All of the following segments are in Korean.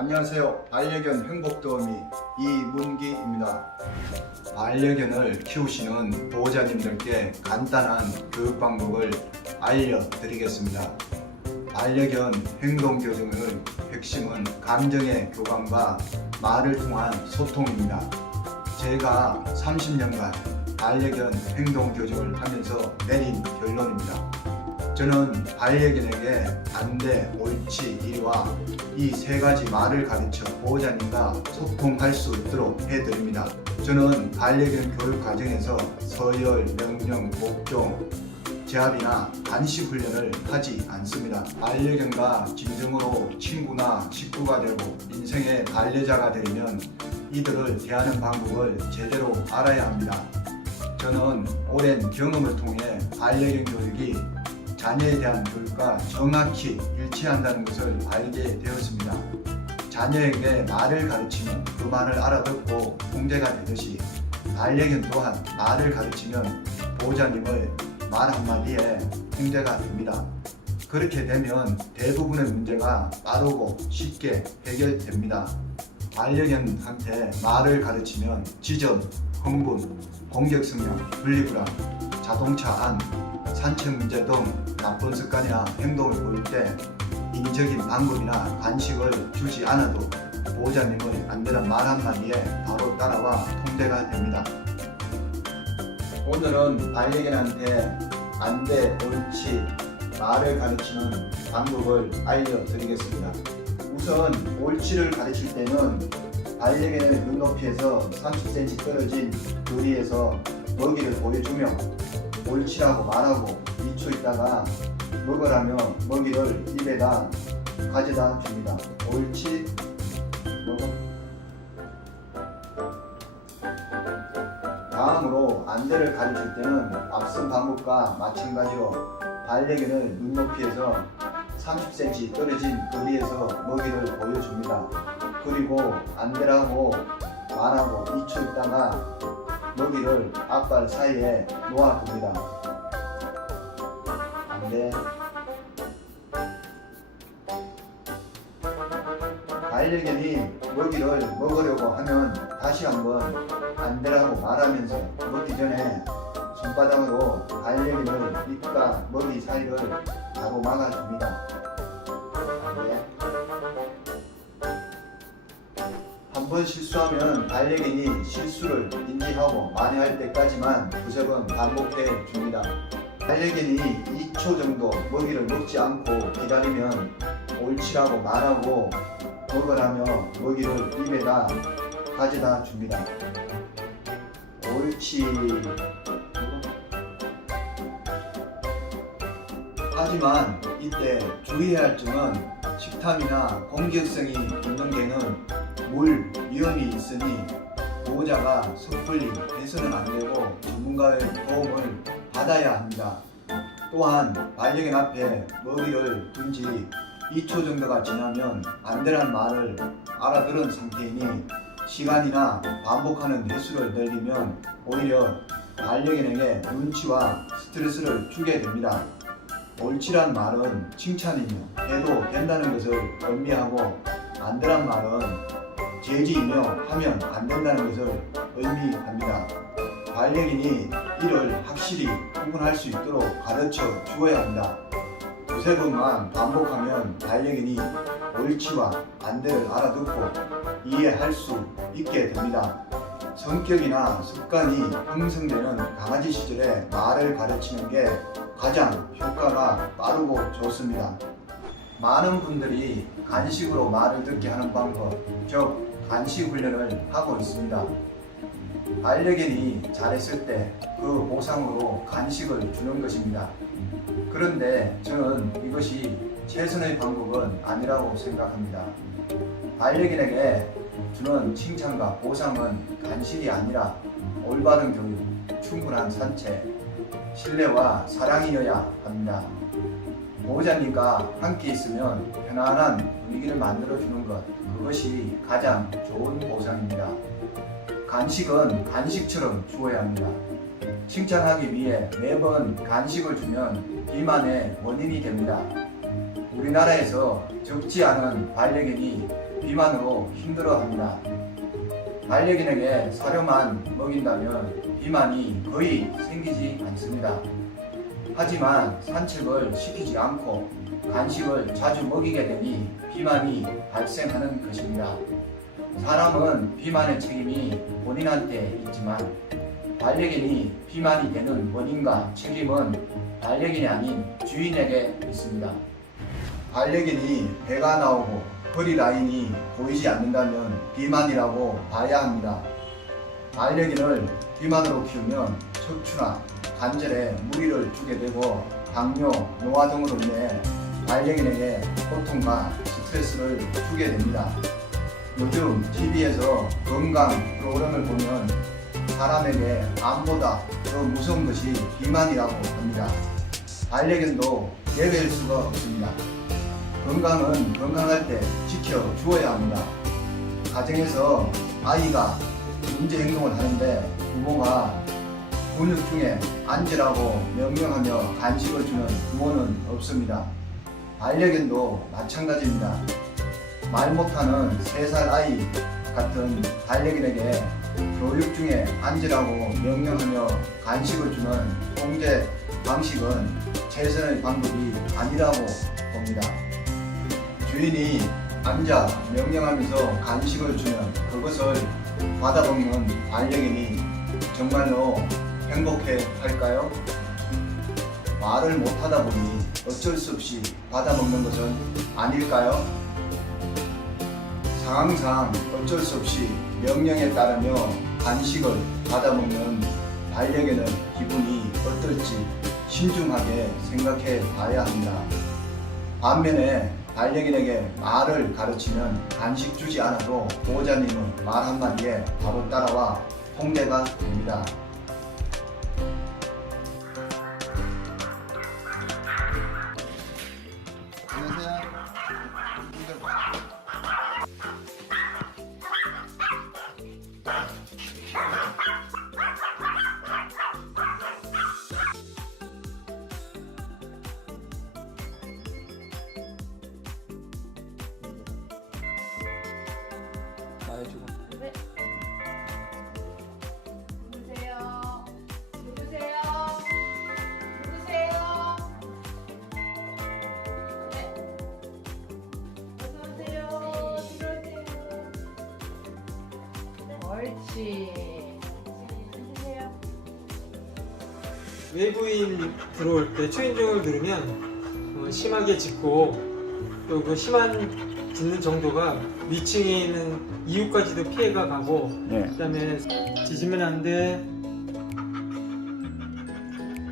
안녕하세요. 반려견 행복도우미 이문기입니다. 반려견을 키우시는 보호자님들께 간단한 교육 방법을 알려드리겠습니다. 반려견 행동교정의 핵심은 감정의 교감과 말을 통한 소통입니다. 제가 30년간 반려견 행동교정을 하면서 내린 결론입니다. 저는 반려견에게 안돼, 옳지, 이리와 이 세 가지 말을 가르쳐 보호자님과 소통할 수 있도록 해드립니다. 저는 반려견 교육 과정에서 서열, 명령, 목종, 제압이나 간식 훈련을 하지 않습니다. 반려견과 진정으로 친구나 식구가 되고 인생의 반려자가 되려면 이들을 대하는 방법을 제대로 알아야 합니다. 저는 오랜 경험을 통해 반려견 교육이 자녀에 대한 교육과 정확히 일치한다는 것을 알게 되었습니다. 자녀에게 말을 가르치면 그 말을 알아듣고 통제가 되듯이 반려견 또한 말을 가르치면 보호자님의 말 한마디에 통제가 됩니다. 그렇게 되면 대부분의 문제가 빠르고 쉽게 해결됩니다. 반려견한테 말을 가르치면 지적, 흥분, 공격 성향, 분리불안, 자동차 안, 산책 문제 등 나쁜 습관이나 행동을 보일 때 인위적인 방법이나 간식을 주지 않아도 보호자님의 안전한 말 한마디에 바로 따라와 통제가 됩니다. 오늘은 반려견한테 안돼, 옳지, 말을 가르치는 방법을 알려드리겠습니다. 우선 옳지를 가르칠 때는 반려견의 눈높이에서 30cm 떨어진 거리에서 먹이를 보여주며 옳지라고 말하고 2초 있다가 먹으라며 먹이를 입에다 가져다 줍니다. 옳지, 먹어. 다음으로 안대를 가르칠 때는 앞선 방법과 마찬가지로 반려견의 눈높이에서 30cm 떨어진 거리에서 먹이를 보여줍니다. 그리고 안대라고 말하고 2초 있다가 먹이를 앞발 사이에 놓아둡니다. 안돼. 반려견이 먹이를 먹으려고 하면 다시 한번 안돼라고 말하면서 먹기 전에 손바닥으로 반려견의 입과 먹이 사이를 바로 막아줍니다. 안돼. 한번 실수하면 반려견이 실수를 인지하고 만회할 때까지만 구석은 반복해 줍니다. 반려견이 2초 정도 먹이를 먹지 않고 기다리면 옳지라고 말하고 먹으라며 먹이를 입에다 가져다 줍니다. 옳지. 하지만 이때 주의해야 할 점은 식탐이나 공격성이 있는 개는 물, 위험이 있으니 보호자가 섣불리 해서는 안 되고 전문가의 도움을 받아야 합니다. 또한 반려견 앞에 먹이를 둔 지 2초 정도가 지나면 안 되란 말을 알아들은 상태이니 시간이나 반복하는 횟수를 늘리면 오히려 반려견에게 눈치와 스트레스를 주게 됩니다. 옳지란 말은 칭찬이며 해도 된다는 것을 의미하고 안 되란 말은 제지이며 하면 안 된다는 것을 의미합니다. 반려견이 이를 확실히 구분할 수 있도록 가르쳐 주어야 합니다. 두세 번만 반복하면 반려견이 옳지와 안돼를 알아듣고 이해할 수 있게 됩니다. 성격이나 습관이 형성되는 강아지 시절에 말을 가르치는 게 가장 효과가 빠르고 좋습니다. 많은 분들이 간식으로 말을 듣게 하는 방법, 즉 간식 훈련을 하고 있습니다. 반려견이 잘했을 때 그 보상으로 간식을 주는 것입니다. 그런데 저는 이것이 최선의 방법은 아니라고 생각합니다. 반려견에게 주는 칭찬과 보상은 간식이 아니라 올바른 교육, 충분한 산책, 신뢰와 사랑이어야 합니다. 보호자님과 함께 있으면 편안한 분위기를 만들어주는 것, 그것이 가장 좋은 보상입니다. 간식은 간식처럼 주어야 합니다. 칭찬하기 위해 매번 간식을 주면 비만의 원인이 됩니다. 우리나라에서 적지 않은 반려견이 비만으로 힘들어합니다. 반려견에게 사료만 먹인다면 비만이 거의 생기지 않습니다. 하지만 산책을 시키지 않고 간식을 자주 먹이게 되니 비만이 발생하는 것입니다. 사람은 비만의 책임이 본인한테 있지만 반려견이 비만이 되는 원인과 책임은 반려견이 아닌 주인에게 있습니다. 반려견이 배가 나오고 허리 라인이 보이지 않는다면 비만이라고 봐야 합니다. 반려견을 비만으로 키우면 척추나 관절에 무리를 주게 되고 당뇨, 노화 등으로 인해 반려견에게 고통과 스트레스를 주게 됩니다. 요즘 TV에서 건강 프로그램을 보면 사람에게 암보다 더 무서운 것이 비만이라고 합니다. 반려견도 예외일 수가 없습니다. 건강은 건강할 때 지켜주어야 합니다. 가정에서 아이가 문제 행동을 하는데 부모가 근육 중에 앉으라고 명령하며 간식을 주는 부모는 없습니다. 반려견도 마찬가지입니다. 말 못하는 3살 아이 같은 반려견에게 교육 중에 앉으라고 명령하며 간식을 주는 통제 방식은 최선의 방법이 아니라고 봅니다. 주인이 앉아 명령하면서 간식을 주면 그것을 받아먹는 반려견이 정말로 행복해 할까요? 말을 못하다 보니 어쩔 수 없이 받아먹는 것은 아닐까요? 상황상 어쩔 수 없이 명령에 따르며 간식을 받아먹는 반려견의 기분이 어떨지 신중하게 생각해 봐야 합니다. 반면에 반려견에게 말을 가르치면 간식 주지 않아도 보호자님은 말 한마디에 바로 따라와 통제가 됩니다. 말해주고. 네. 누구세요? 누구세요? 누구세요? 네. 어서 오세요. 들어오세요. 네. 옳지. 앉으세요. 외부인 들어올 때 초인종을 누르면 심하게 짖고 또 그 심한 짖는 정도가 위층에 있는 이웃까지도 피해가 가고 그다음에 짖으면 안 돼.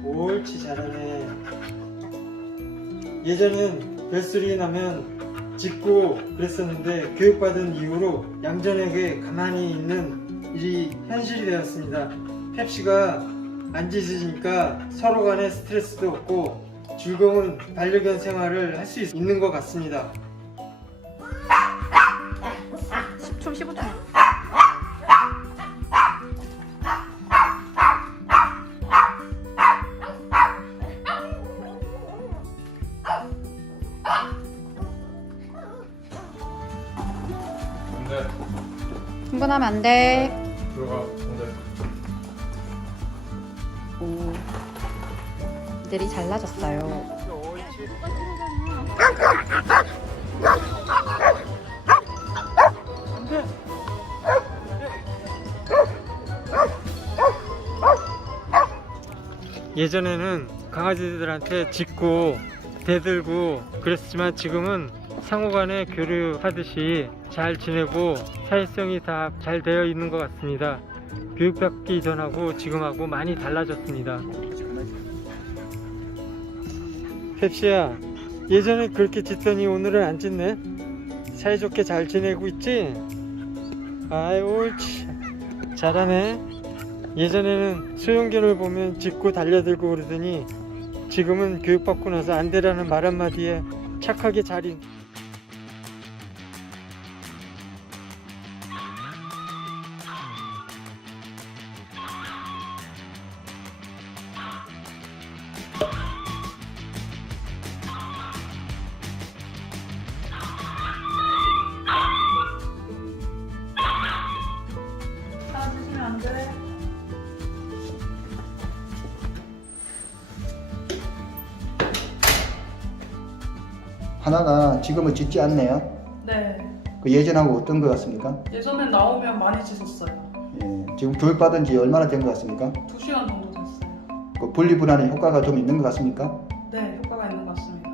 옳지, 잘하네. 예전엔 벨소리 나면 짖고 그랬었는데 교육받은 이후로 얌전하게 가만히 있는 일이 현실이 되었습니다. 펩시가 안 짖으니까 서로 간에 스트레스도 없고 즐거운 반려견 생활을 할 수 있는 것 같습니다. 10초, 15초. 안돼. 흥분하면 안 돼. 들어가. 안돼. 오, 이들이 잘나졌어요. 예전에는 강아지들한테 짖고 대들고 그랬지만 지금은 상호간에 교류하듯이 잘 지내고 사회성이 다 잘 되어 있는 것 같습니다. 교육받기 전하고 지금하고 많이 달라졌습니다. 펩시야, 예전에 그렇게 짖더니 오늘은 안 짖네? 사이좋게 잘 지내고 있지? 아이, 옳지, 잘하네. 예전에는 소형견을 보면 짖고 달려들고 그러더니 지금은 교육받고 나서 안 되라는 말 한마디에 착하게 잘 하나가 지금은 짖지 않네요. 네. 그 예전하고 어떤 것 같습니까? 예전엔 나오면 많이 짖었어요. 예, 지금 교육받은 지 얼마나 된 것 같습니까? 2시간 정도 됐어요. 그 분리불안의 효과가 좀 있는 것 같습니까? 네, 효과가 있는 것 같습니다.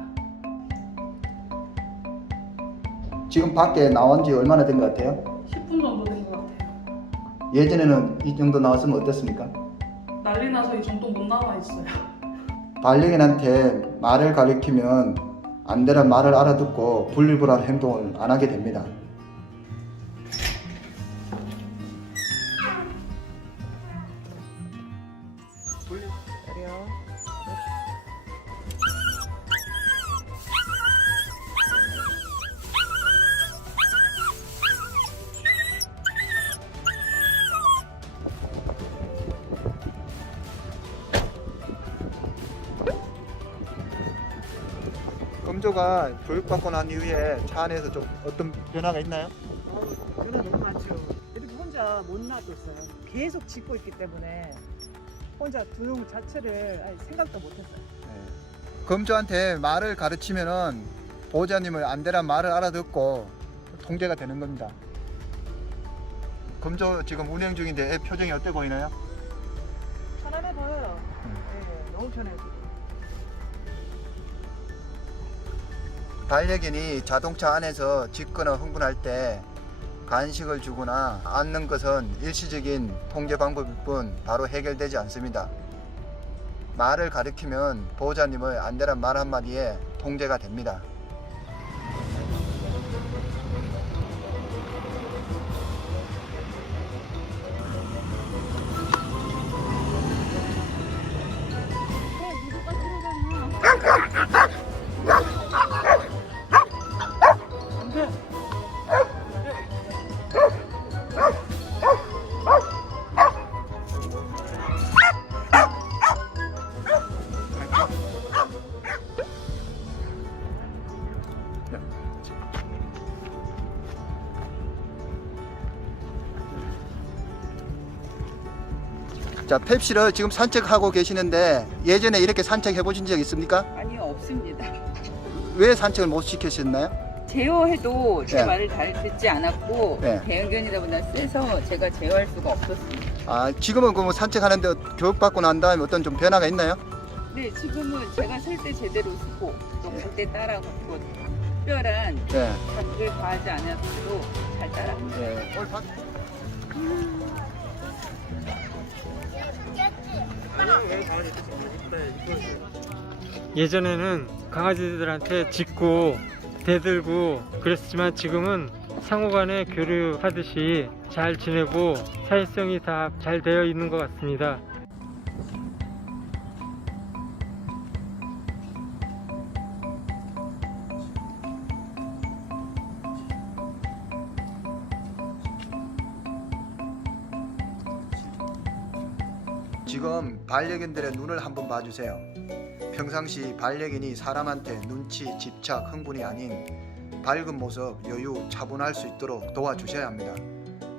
지금 밖에 나온 지 얼마나 된 것 같아요? 10분 정도 된 것 같아요. 예전에는 이 정도 나왔으면 어땠습니까? 난리 나서 이 정도 못 나와 있어요. 반려견한테 말을 가리키면 안 되는 말을 알아듣고 분리불안 행동을 안 하게 됩니다. 검조가 교육받고 난 이후에 차 안에서 좀 어떤 변화가 있나요? 변화 너무 많죠. 이렇게 혼자 못 놔뒀어요. 계속 짖고 있기 때문에 혼자 두용 자체를 아예 생각도 못했어요. 검조한테 말을 가르치면은 보호자님을 안 되란 말을 알아듣고 통제가 되는 겁니다. 검조 지금 운행 중인데 애 표정이 어때 보이나요? 편안해 보여요. 네, 너무 편해요. 반려견이 자동차 안에서 짖거나 흥분할 때 간식을 주거나 앉는 것은 일시적인 통제 방법일 뿐 바로 해결되지 않습니다. 말을 가리키면 보호자님을 안 되란 말 한마디에 통제가 됩니다. 자, 펩시를 지금 산책하고 계시는데 예전에 이렇게 산책해 보신 적 있습니까? 아니요, 없습니다. 왜 산책을 못 시키셨나요? 제어해도 제 네. 말을 잘 듣지 않았고 네. 대형견이다 보다 세서 제가 제어할 수가 없었습니다. 아, 지금은 그 뭐 산책하는데 교육받고 난 다음에 어떤 좀 변화가 있나요? 네, 지금은 제가 설 때 제대로 서고 또 갈 때 따라가고 특별한 네. 자극을 가하지 않아도 잘 따라합니다. 네. 오늘 예전에는 강아지들한테 짖고 대들고 그랬지만 지금은 상호간에 교류하듯이 잘 지내고 사회성이 다 잘 되어 있는 것 같습니다. 지금 반려견들의 눈을 한번 봐주세요. 평상시 반려견이 사람한테 눈치, 집착, 흥분이 아닌 밝은 모습, 여유, 차분할 수 있도록 도와주셔야 합니다.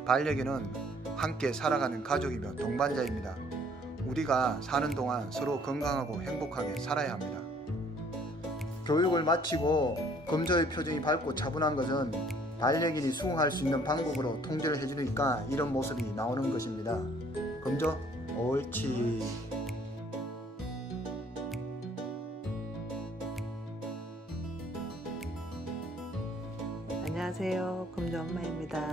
반려견은 함께 살아가는 가족이며 동반자입니다. 우리가 사는 동안 서로 건강하고 행복하게 살아야 합니다. 교육을 마치고 검조의 표정이 밝고 차분한 것은 반려견이 수긍할 수 있는 방법으로 통제를 해주니까 이런 모습이 나오는 것입니다. 검조, 옳지. 안녕하세요. 금조 엄마입니다.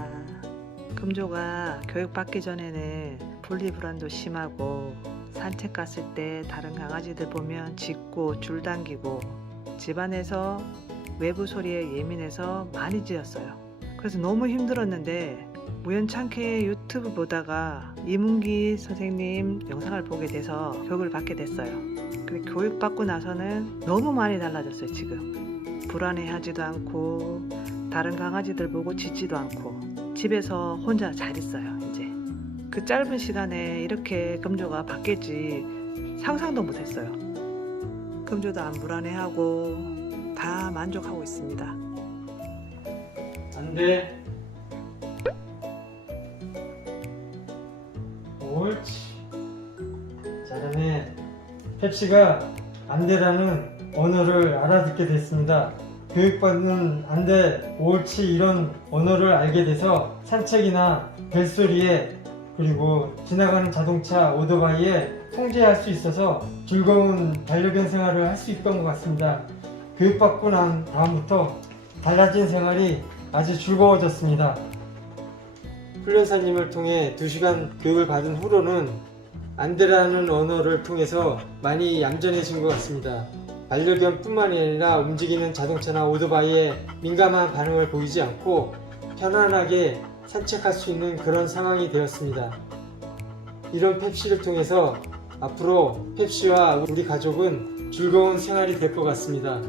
금조가 교육받기 전에는 분리불안도 심하고 산책 갔을 때 다른 강아지들 보면 짖고 줄당기고 집안에서 외부 소리에 예민해서 많이 짖었어요. 그래서 너무 힘들었는데 우연찮게 유튜브 보다가 이문기 선생님 영상을 보게 돼서 교육을 받게 됐어요. 근데 교육받고 나서는 너무 많이 달라졌어요. 지금 불안해하지도 않고 다른 강아지들 보고 짖지도 않고 집에서 혼자 잘 있어요. 이제 그 짧은 시간에 이렇게 금조가 바뀔지 상상도 못했어요. 금조도 안 불안해하고 다 만족하고 있습니다. 안 돼. 옳지. 잘하네. 펩시가 안 되라는 언어를 알아듣게 됐습니다. 교육받는 안돼, 옳지 이런 언어를 알게 돼서 산책이나 벨소리에 그리고 지나가는 자동차, 오토바이에 통제할 수 있어서 즐거운 반려견 생활을 할 수 있던 것 같습니다. 교육받고 난 다음부터 달라진 생활이 아주 즐거워졌습니다. 훈련사님을 통해 2시간 교육을 받은 후로는 안데라는 언어를 통해서 많이 얌전해진 것 같습니다. 반려견 뿐만이 아니라 움직이는 자동차나 오토바이에 민감한 반응을 보이지 않고 편안하게 산책할 수 있는 그런 상황이 되었습니다. 이런 펩시를 통해서 앞으로 펩시와 우리 가족은 즐거운 생활이 될 것 같습니다.